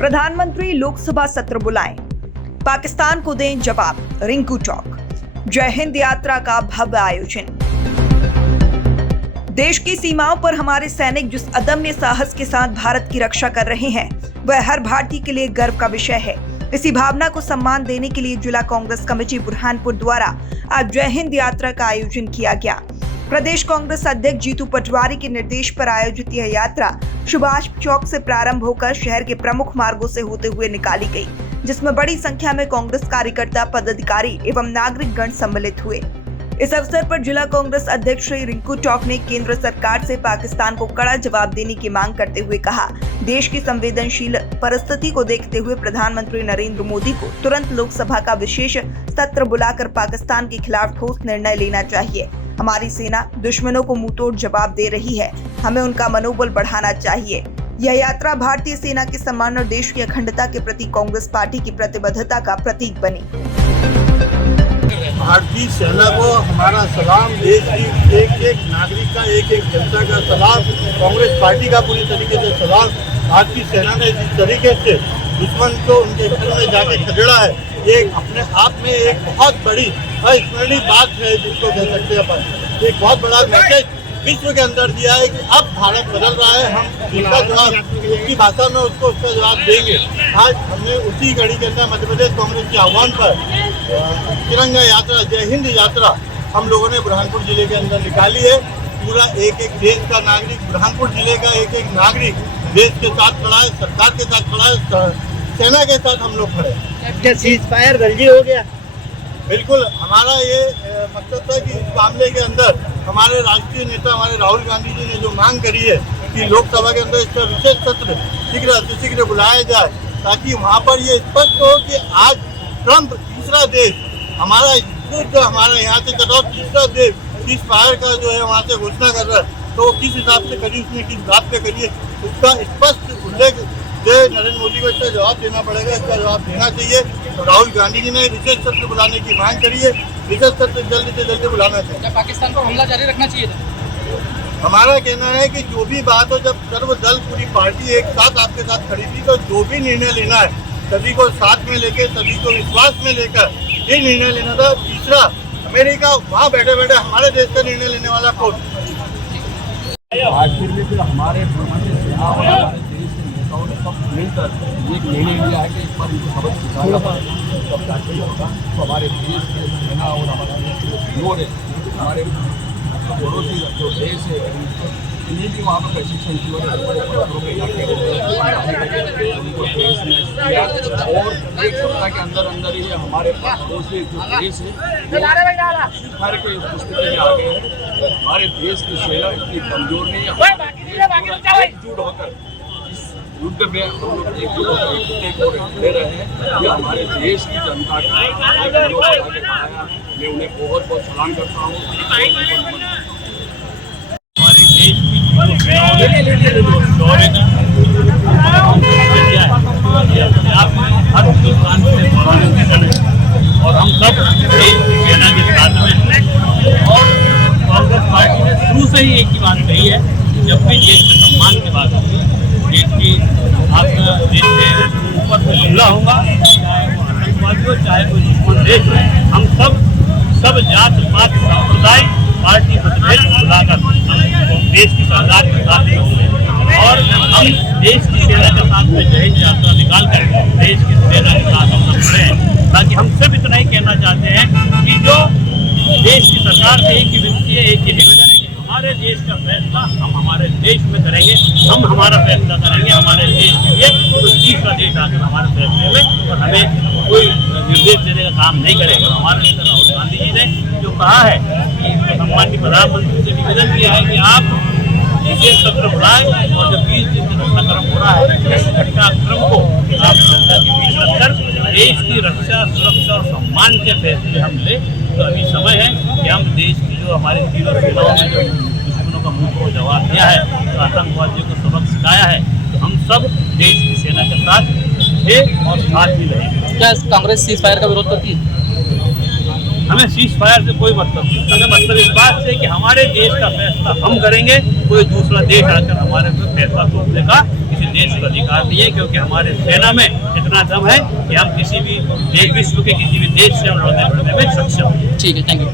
प्रधानमंत्री लोकसभा सत्र बुलाएं, पाकिस्तान को दें जवाब, रिंकू चौक। जय हिंद यात्रा का भव्य आयोजन। देश की सीमाओं पर हमारे सैनिक जिस अदम्य साहस के साथ भारत की रक्षा कर रहे हैं, वह हर भारतीय के लिए गर्व का विषय है। इसी भावना को सम्मान देने के लिए जिला कांग्रेस कमेटी बुरहानपुर द्वारा आज जय हिंद यात्रा का आयोजन किया गया। प्रदेश कांग्रेस अध्यक्ष जीतू पटवारी के निर्देश पर आयोजित यह यात्रा सुभाष चौक से प्रारंभ होकर शहर के प्रमुख मार्गों से होते हुए निकाली गई, जिसमें बड़ी संख्या में कांग्रेस कार्यकर्ता, पदाधिकारी एवं नागरिक गण सम्मिलित हुए। इस अवसर पर जिला कांग्रेस अध्यक्ष श्री रिंकू चौक ने केंद्र सरकार से पाकिस्तान को कड़ा जवाब देने की मांग करते हुए कहा, देश की संवेदनशील परिस्थिति को देखते हुए प्रधानमंत्री नरेंद्र मोदी को तुरंत लोकसभा का विशेष सत्र बुलाकर पाकिस्तान के खिलाफ ठोस निर्णय लेना चाहिए। हमारी सेना दुश्मनों को मुंहतोड़ जवाब दे रही है, हमें उनका मनोबल बढ़ाना चाहिए। यह यात्रा भारतीय सेना के सम्मान और देश की अखंडता के प्रति कांग्रेस पार्टी की प्रतिबद्धता का प्रतीक बनी। भारतीय सेना को हमारा सलाम, देश की एक एक नागरिक का, एक एक जनता का सलाम, कांग्रेस पार्टी का पूरी तरीके से सलाम। भारतीय सेना ने जिस तरीके से दुश्मन को उनके घर में जाके खदेड़ा है, ये अपने आप में एक बहुत बड़ी अविस्मरणीय बात है, जिसको कह सकते हैं अपन। एक बहुत बड़ा मैसेज विश्व के अंदर दिया है कि अब भारत बदल रहा है, हम जिसका जवाब उसकी भाषा में उसका जवाब देंगे। आज हमने उसी घड़ी के अंदर मध्य प्रदेश कांग्रेस के आह्वान पर तिरंगा यात्रा, जय हिंद यात्रा हम लोगों ने बुरहानपुर जिले के अंदर निकाली है। पूरा एक एक देश का नागरिक, बुरहानपुर जिले का एक एक नागरिक देश के साथ खड़ा है, सरकार के साथ खड़ा है, सेना के साथ हम लोग खड़े हैं। क्या सीज फायर जल्दी हो गया? बिल्कुल, हमारा ये मकसद था कि इस मामले के अंदर हमारे राष्ट्रीय नेता हमारे राहुल गांधी जी ने जो मांग करी है कि लोकसभा के अंदर इसका विशेष सत्र शीघ्र बुलाया जाए, ताकि वहाँ पर ये स्पष्ट हो कि आज ट्रंप तीसरा देश हमारा यहाँ से कट ऑफ तीसरा देश सीज फायर का जो है वहाँ से घोषणा कर रहा है, तो किस हिसाब से करी, उसने किस बात पे करी है, उसका स्पष्ट उल्लेख नरेंद्र मोदी को इसका जवाब देना पड़ेगा, इसका जवाब देना चाहिए। तो राहुल गांधी जी ने विशेष सत्र बुलाने की मांग करी है, विशेष सत्र जल्द से जल्द बुलाना चाहिए। क्या पाकिस्तान पर हमला जारी रखना चाहिए था? हमारा कहना है कि जो भी बात हो, जब सर्वदल पूरी पार्टी एक साथ आपके साथ खड़ी थी, तो जो भी निर्णय लेना है सभी को साथ में लेकर, सभी को विश्वास में लेकर ये निर्णय लेना था। तीसरा, अमेरिका वहाँ बैठे बैठे हमारे देश का निर्णय लेने वाला कौन? आखिर में जो हमारे सब मिलकर ये निर्णय लिया है कि एक बार इनको सबक सिखाया सब जाके होगा, तो हमारे देश के सेना और हमारे देश के लोग हमारे पड़ोसी जो देश है इन्हें भी वहाँ पर प्रशिक्षण की और एक सप्ताह के अंदर ही हमारे पड़ोसी जो देश है हर कोई स्थिति में आ गए हैं। हमारे देश की सेना इतनी कमजोर नहीं है, एकजुट होकर युद्ध में हम लोग एकजुट होकर ले रहे हैं। ये हमारे देश की जनता का आगे बढ़ाया, मैं उन्हें बहुत बहुत सलाम करता हूँ। हमारे देश की हर हिंदुस्तान के और हम सब देश की सेना के साथ में हैं। और कांग्रेस पार्टी ने शुरू से ही एक ही बात कही है कि जब भी देश के सम्मान की बात होगी, देश की आपका देश के ऊपर से हमला होगा, चाहे वो आतंकवादी हो, चाहे कोई दुश्मन देश हो, हम सब जात पात संप्रदाय पार्टी मतभेद भुलाकर देश की सरकार के साथ होंगे और हम देश की सेना के साथ में जय हिंद यात्रा निकाल कर देश की सेना के साथ हम लोग खड़े हैं। ताकि हम सब इतना ही कहना चाहते हैं कि जो देश की सरकार से एक ही विनती है, एक ही निवेदन है कि हमारे देश का फैसला हम हमारे देश में करेंगे, हम हमारा फैसला करेंगे हमारे देश के लिए। तो तीसरा देश आकर हमारे फैसले में और हमें कोई निर्देश देने का काम नहीं करेगा। और हमारे नेता राहुल गांधी जी ने जो कहा है कि सम्माननीय प्रधानमंत्री से निवेदन किया है कि आप विशेष सत्र बुलाएं और जब 20 दिन से घटनाक्रम हो रहा है, इस घटनाक्रम को आप जनता के बीच रखकर देश की रक्षा, सुरक्षा और सम्मान के फैसले हम ले। तो अभी समय है कि हम देश की जो हमारे तीनों सेनाओं में जो दुश्मनों का मुंह को जवाब दिया है, तो आतंकवादियों को सबक सिखाया है, तो हम सब देश की सेना के साथ थे और साथ ही रहेंगे। क्या कांग्रेस सीज फायर का विरोध करती है? हमें सीज फायर से कोई मतलब नहीं, हमें मतलब इस बात से कि हमारे देश का फैसला हम करेंगे, कोई दूसरा देश आकर हमारे ऊपर फैसला थोपने का किसी देश का अधिकार नहीं है, क्योंकि हमारे सेना में इतना दम है कि हम किसी भी विश्व के किसी भी देश से हम लड़ने में सक्षम हैं। ठीक है, थैंक यू।